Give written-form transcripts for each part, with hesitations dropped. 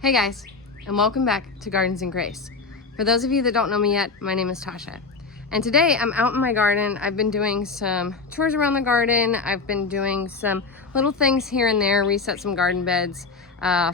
Hey guys, and welcome back to Gardensngrace. For those of you that don't know me yet, my name is Tasha. And today I'm out in my garden. I've been doing some chores around the garden. I've been doing some little things here and there, reset some garden beds,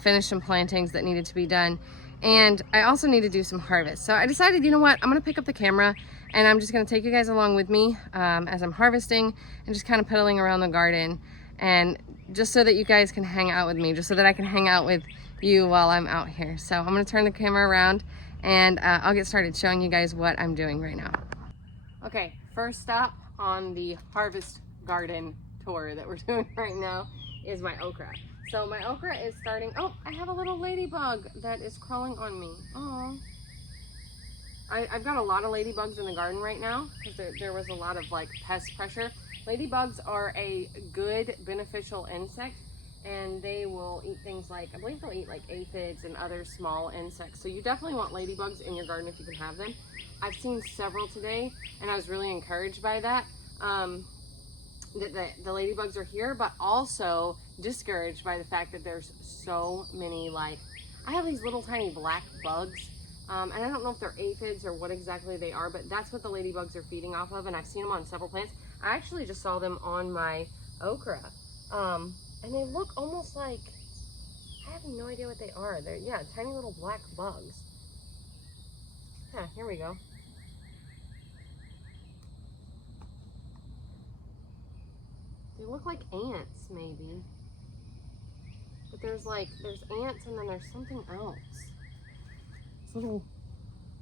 finish some plantings that needed to be done. And I also need to do some harvest. So I decided, you know what, I'm gonna pick up the camera and I'm just gonna take you guys along with me as I'm harvesting and just kind of pedaling around the garden. And just so that you guys can hang out with me, just so that I can hang out with you while I'm out here. So I'm gonna turn the camera around and I'll get started showing you guys what I'm doing right now. Okay, first stop on the harvest garden tour that we're doing right now is my okra. So my okra is starting, oh, I have a little ladybug that is crawling on me. Oh, I've got a lot of ladybugs in the garden right now because there was a lot of like pest pressure. Ladybugs are a good beneficial insect, and they will eat things like, I believe they'll eat like aphids and other small insects. So you definitely want ladybugs in your garden if you can have them. I've seen several today and I was really encouraged by that, that the ladybugs are here, but also discouraged by the fact that there's so many, like, I have these little tiny black bugs, and I don't know if they're aphids or what exactly they are, but that's what the ladybugs are feeding off of, and I've seen them on several plants. I actually just saw them on my okra. And they look almost like, I have no idea what they are. They're, yeah, tiny little black bugs. Yeah, here we go. They look like ants, maybe. But there's ants and then there's something else. This little,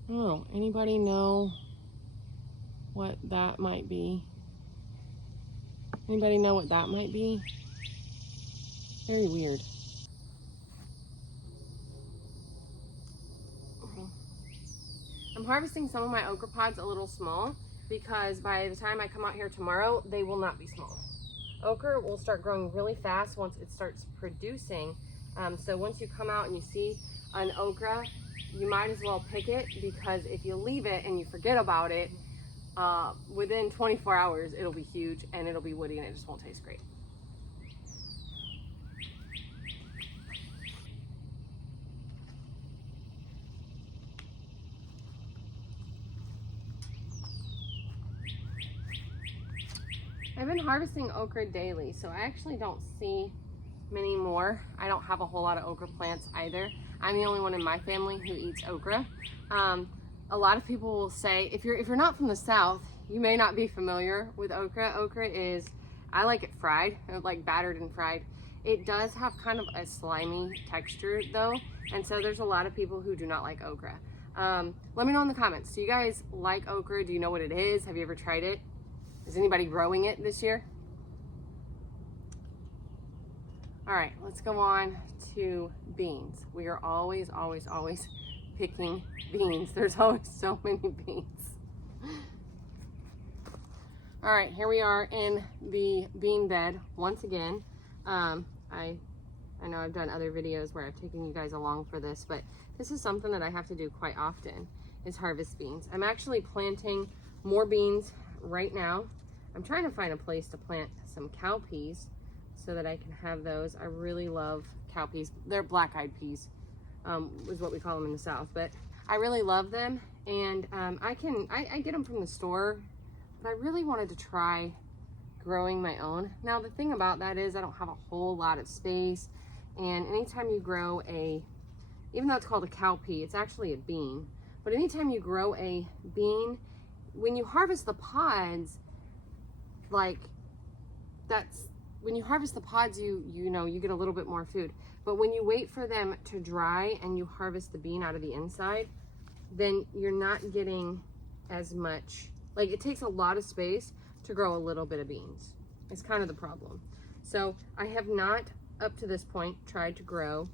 I don't know, anybody know what that might be? Anybody know what that might be? Very weird. Okay. I'm harvesting some of my okra pods a little small because by the time I come out here tomorrow, they will not be small. Okra will start growing really fast once it starts producing. So once you come out and you see an okra, you might as well pick it, because if you leave it and you forget about it, within 24 hours, it'll be huge and it'll be woody and it just won't taste great. I've been harvesting okra daily, so I actually don't see many more. I don't have a whole lot of okra plants either. I'm the only one in my family who eats okra. A lot of people will say, if you're not from the South, you may not be familiar with okra. Okra is, I like it fried, like battered and fried. It does have kind of a slimy texture though, and so there's a lot of people who do not like okra. Let me know in the comments, do you guys like okra? Do you know what it is? Have you ever tried it? Is anybody growing it this year? All right, let's go on to beans. We are always picking beans. There's always so many beans. All right, here we are in the bean bed once again. I know I've done other videos where I've taken you guys along for this, but this is something that I have to do quite often, is harvest beans. I'm actually planting more beans right now. I'm trying to find a place to plant some cowpeas so that I can have those. I really love cowpeas. They're black-eyed peas, is what we call them in the South, but I really love them, and I get them from the store, but I really wanted to try growing my own. Now the thing about that is I don't have a whole lot of space, and anytime you grow even though it's called a cowpea, it's actually a bean, but anytime you grow a bean, when you harvest the pods, when you harvest the pods, you get a little bit more food. But when you wait for them to dry and you harvest the bean out of the inside, then you're not getting as much, like, it takes a lot of space to grow a little bit of beans. It's kind of the problem. So I have not, up to this point, tried to grow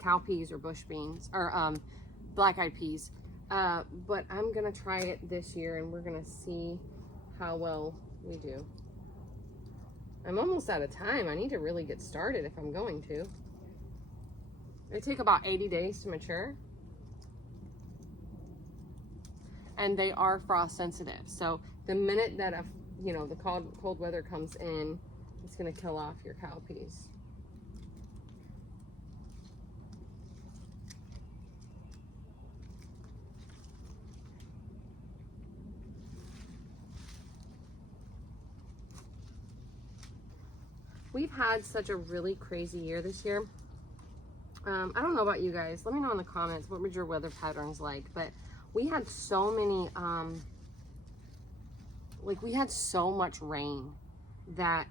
cowpeas or bush beans, or black-eyed peas. But I'm gonna try it this year and we're gonna see how well we do. I'm almost out of time. I need to really get started if I'm going to. They take about 80 days to mature. And they are frost sensitive. So the minute that the cold weather comes in, it's gonna kill off your cowpeas. We've had such a really crazy year this year. I don't know about you guys. Let me know in the comments, what was your weather patterns like? But we had so many, we had so much rain that,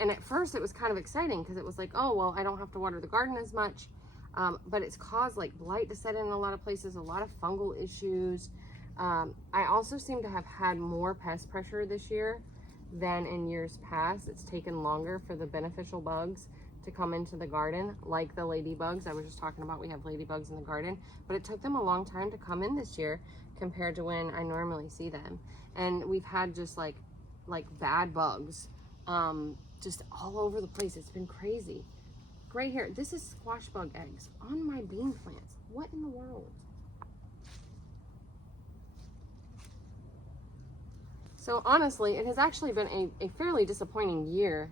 and at first it was kind of exciting because it was like, oh, well, I don't have to water the garden as much. But it's caused like blight to set in a lot of places, a lot of fungal issues. I also seem to have had more pest pressure this year than in years past. It's taken longer for the beneficial bugs to come into the garden, like the ladybugs. I was just talking about, we have ladybugs in the garden, but it took them a long time to come in this year compared to when I normally see them. And we've had just like bad bugs, just all over the place. It's been crazy. Right here, this is squash bug eggs on my bean plants. What in the world? So honestly, it has actually been a fairly disappointing year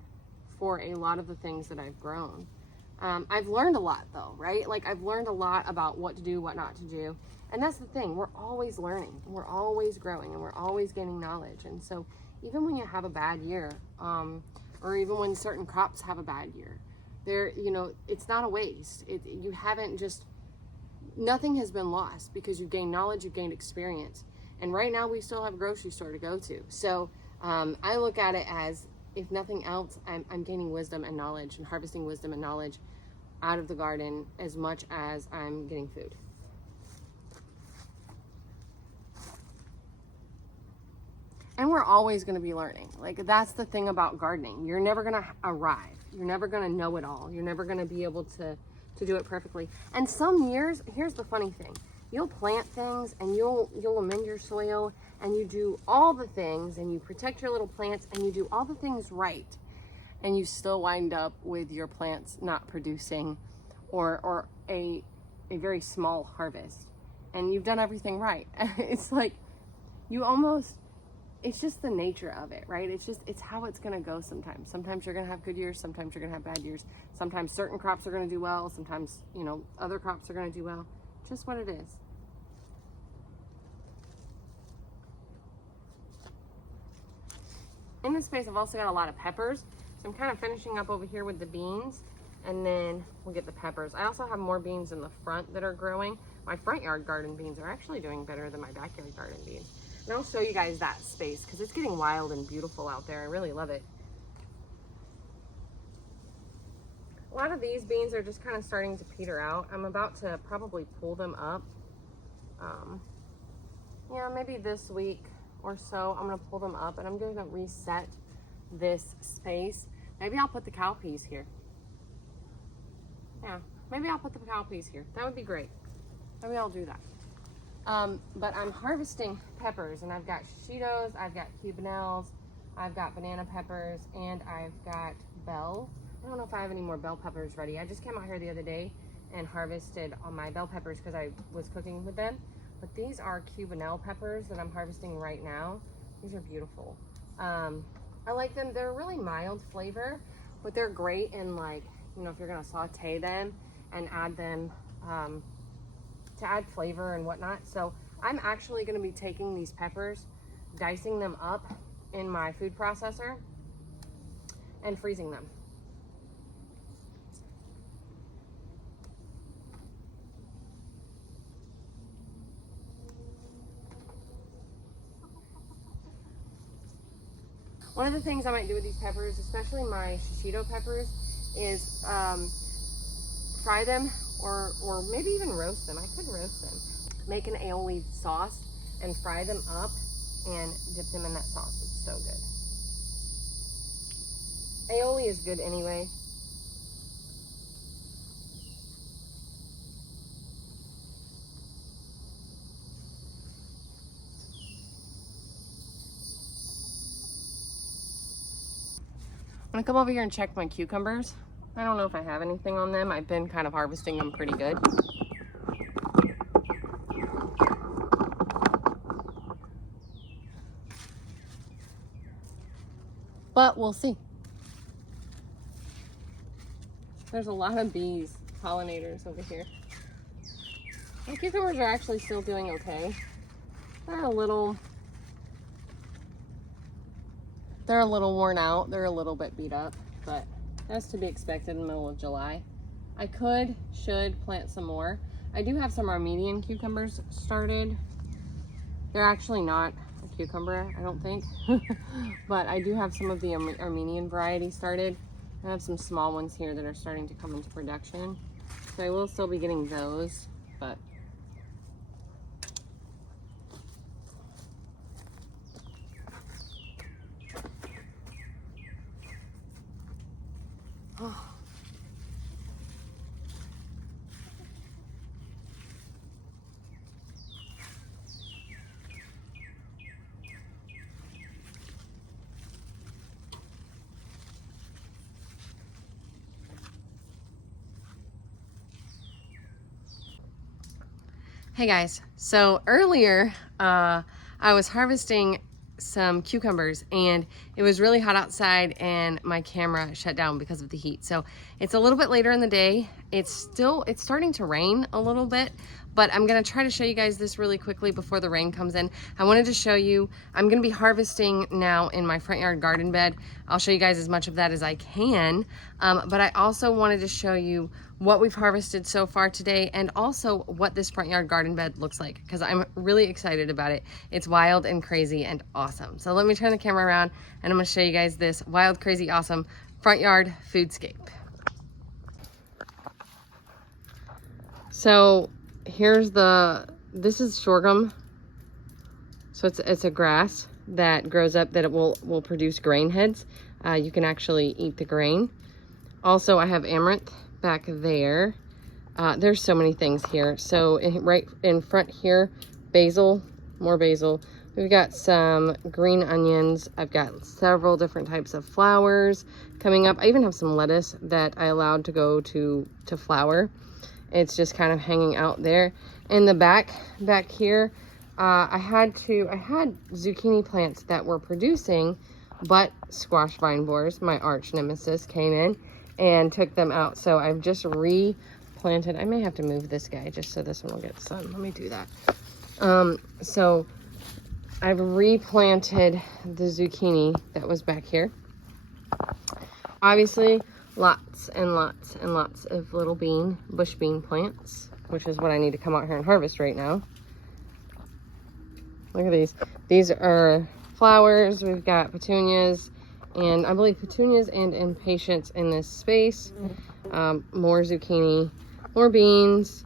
for a lot of the things that I've grown. I've learned a lot though, right? Like I've learned a lot about what to do, what not to do. And that's the thing, we're always learning, we're always growing, and we're always gaining knowledge. And so even when you have a bad year, or even when certain crops have a bad year, it's not a waste. You haven't just, nothing has been lost because you've gained knowledge, you've gained experience. And right now we still have a grocery store to go to. So I look at it as, if nothing else, I'm gaining wisdom and knowledge and harvesting wisdom and knowledge out of the garden as much as I'm getting food. And we're always going to be learning. Like, that's the thing about gardening. You're never going to arrive. You're never going to know it all. You're never going to be able to do it perfectly. And some years, here's the funny thing. You'll plant things and you'll amend your soil and you do all the things and you protect your little plants and you do all the things right. And you still wind up with your plants not producing or a very small harvest. And you've done everything right. It's like it's just the nature of it, right? It's how it's gonna go sometimes. Sometimes you're gonna have good years, sometimes you're gonna have bad years. Sometimes certain crops are gonna do well, sometimes, other crops are gonna do well. Just what it is. In this space, I've also got a lot of peppers. So I'm kind of finishing up over here with the beans, and then we'll get the peppers. I also have more beans in the front that are growing. My front yard garden beans are actually doing better than my backyard garden beans. And I'll show you guys that space because it's getting wild and beautiful out there. I really love it. A lot of these beans are just kind of starting to peter out. I'm about to probably pull them up. Maybe this week or so, I'm gonna pull them up and I'm gonna reset this space. Maybe I'll put the cowpeas here. Yeah, maybe I'll put the cowpeas here. That would be great. Maybe I'll do that. But I'm harvesting peppers, and I've got shishitos, I've got cubanelles, I've got banana peppers, and I've got bell. I don't know if I have any more bell peppers ready. I just came out here the other day and harvested all my bell peppers because I was cooking with them. But these are cubanelle peppers that I'm harvesting right now. These are beautiful. I like them. They're a really mild flavor, but they're great in if you're gonna saute them and add them to add flavor and whatnot. So I'm actually gonna be taking these peppers, dicing them up in my food processor and freezing them. One of the things I might do with these peppers, especially my shishito peppers, is fry them or maybe even roast them. I could roast them. Make an aioli sauce and fry them up and dip them in that sauce. It's so good. Aioli is good anyway. I'm gonna come over here and check my cucumbers. I don't know if I have anything on them. I've been kind of harvesting them pretty good. But we'll see. There's a lot of bees, pollinators over here. My cucumbers are actually still doing okay. They're a little worn out. They're a little bit beat up, but That's to be expected in the middle of July. I should plant some more. I do have some Armenian cucumbers started. They're actually not a cucumber, I don't think. But I do have some of the Armenian variety started. I have some small ones here that are starting to come into production. So I will still be getting those, but hey guys, so earlier I was harvesting some cucumbers and it was really hot outside and my camera shut down because of the heat. So it's a little bit later in the day. It's starting to rain a little bit, but I'm gonna try to show you guys this really quickly before the rain comes in. I wanted to show you, I'm gonna be harvesting now in my front yard garden bed. I'll show you guys as much of that as I can, but I also wanted to show you what we've harvested so far today and also what this front yard garden bed looks like, because I'm really excited about it. It's wild and crazy and awesome. So let me turn the camera around and I'm gonna show you guys this wild, crazy, awesome front yard foodscape. So here's this is sorghum. So it's a grass that grows up that it will produce grain heads. You can actually eat the grain. Also, I have amaranth back there. There's so many things here. So right in front here, basil, more basil. We've got some green onions. I've got several different types of flowers coming up. I even have some lettuce that I allowed to go to flower. It's just kind of hanging out there. In the back here, I had zucchini plants that were producing, but squash vine borers, my arch nemesis, came in and took them out. So I've just replanted. I may have to move this guy just so this one will get sun. Let me do that. So I've replanted the zucchini that was back here. Obviously, lots and lots and lots of little bush bean plants, which is what I need to come out here and harvest right now. Look at these. These are flowers. We've got petunias, and I believe petunias and impatiens in this space. More zucchini, more beans,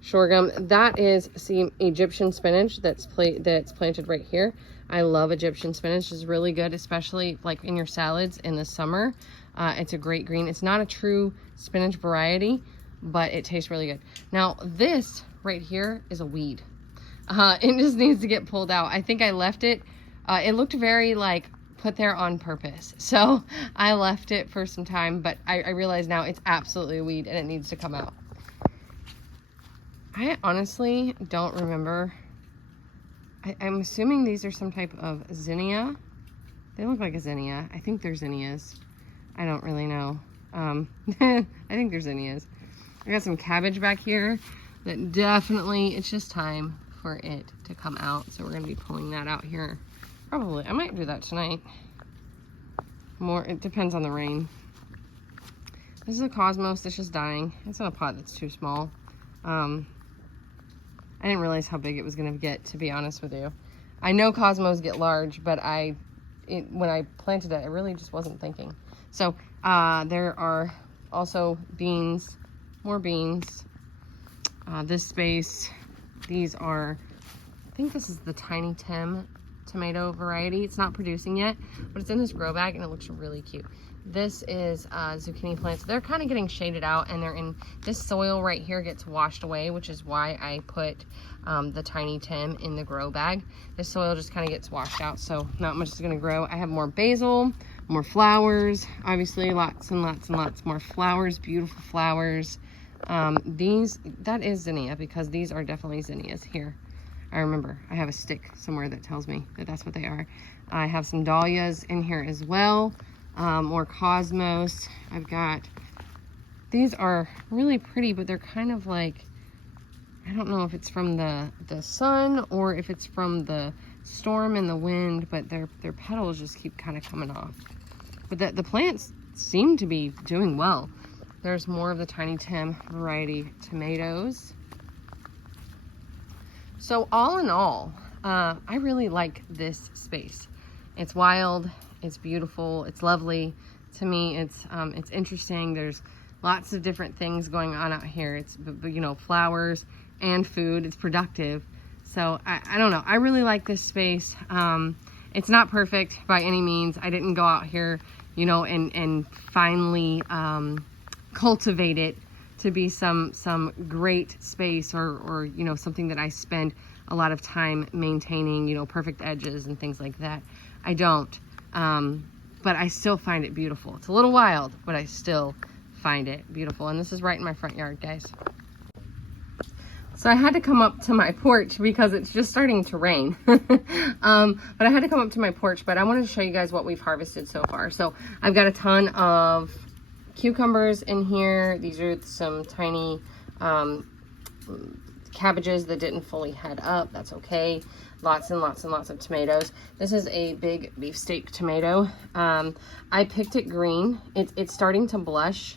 sorghum. That is Egyptian spinach that's planted right here. I love Egyptian spinach. It's really good, especially like in your salads in the summer. It's a great green. It's not a true spinach variety, but it tastes really good. Now this right here is a weed. It just needs to get pulled out. I think I left it. It looked very like put there on purpose. So I left it for some time, but I realize now it's absolutely a weed and it needs to come out. I honestly don't remember. I'm assuming these are some type of zinnia. They look like a zinnia. I think they're zinnias. I don't really know. I think they're zinnias. I got some cabbage back here that definitely, it's just time for it to come out. So we're gonna be pulling that out here. Probably, I might do that tonight. It depends on the rain. This is a cosmos that's just dying. It's in a pot that's too small. I didn't realize how big it was gonna get, to be honest with you. I know cosmos get large, but when I planted it, I really just wasn't thinking. So there are also beans, more beans. This space, these are, I think this is the Tiny Tim tomato variety. It's not producing yet, but it's in this grow bag and it looks really cute. This is zucchini plants. They're kind of getting shaded out and they're in this soil right here gets washed away, which is why I put the Tiny Tim in the grow bag. This soil just kind of gets washed out, so not much is going to grow. I have more basil, more flowers, obviously lots and lots and lots more flowers, beautiful flowers. That is zinnia because these are definitely zinnias here. I remember I have a stick somewhere that tells me that that's what they are. I have some dahlias in here as well. More cosmos. I've got, these are really pretty, but they're kind of like, I don't know if it's from the sun or if it's from the storm and the wind, but their petals just keep kind of coming off. But the plants seem to be doing well. There's more of the Tiny Tim variety tomatoes. So all in all, I really like this space. It's wild, it's beautiful, it's lovely. To me, it's interesting. There's lots of different things going on out here. It's, you know, flowers and food. It's productive. So I don't know. I really like this space. It's not perfect by any means. I didn't go out here, you know, and finally cultivate it to be some great space or you know, something that I spend a lot of time maintaining, you know, perfect edges and things like that. I don't, but I still find it beautiful. It's a little wild, but I still find it beautiful. And this is right in my front yard, guys. So I had to come up to my porch because it's just starting to rain. But I had to come up to my porch, but I wanted to show you guys what we've harvested so far. So I've got a ton of cucumbers in here. These are some tiny cabbages that didn't fully head up. That's okay. Lots and lots and lots of tomatoes. This is a big beefsteak tomato. I picked it green. It's starting to blush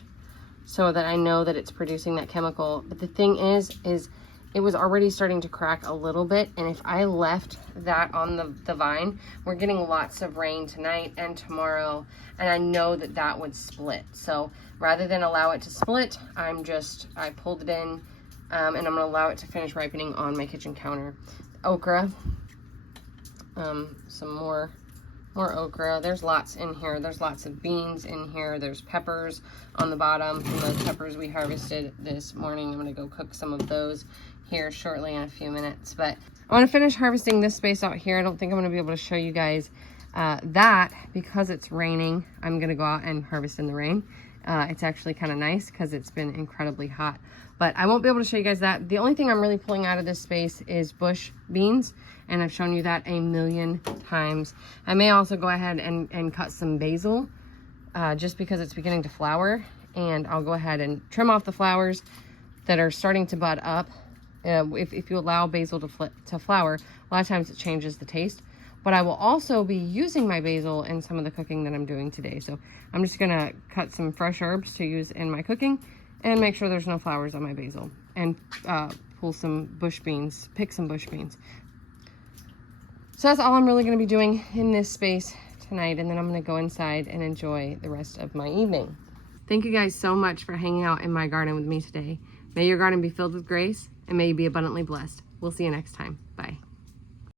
so that I know that it's producing that chemical. But the thing is it was already starting to crack a little bit, and if I left that on the vine, we're getting lots of rain tonight and tomorrow, and I know that that would split. So rather than allow it to split, I pulled it in, and I'm gonna allow it to finish ripening on my kitchen counter. Okra, some more okra. There's lots in here. There's lots of beans in here. There's peppers on the bottom from those peppers we harvested this morning. I'm gonna go cook some of those here shortly in a few minutes. But I want to finish harvesting this space out here. I don't think I'm going to be able to show you guys that because it's raining. I'm going to go out and harvest in the rain. It's actually kind of nice because it's been incredibly hot, but I won't be able to show you guys that. The only thing I'm really pulling out of this space is bush beans, and I've shown you that a million times. I may also go ahead and cut some basil just because it's beginning to flower, and I'll go ahead and trim off the flowers that are starting to bud up. If you allow basil to flower, a lot of times it changes the taste. But I will also be using my basil in some of the cooking that I'm doing today. So I'm just gonna cut some fresh herbs to use in my cooking and make sure there's no flowers on my basil, and pull some bush beans, pick some bush beans. So that's all I'm really gonna be doing in this space tonight, and then I'm gonna go inside and enjoy the rest of my evening. Thank you guys so much for hanging out in my garden with me today. May your garden be filled with grace, and may you be abundantly blessed. We'll see you next time. Bye.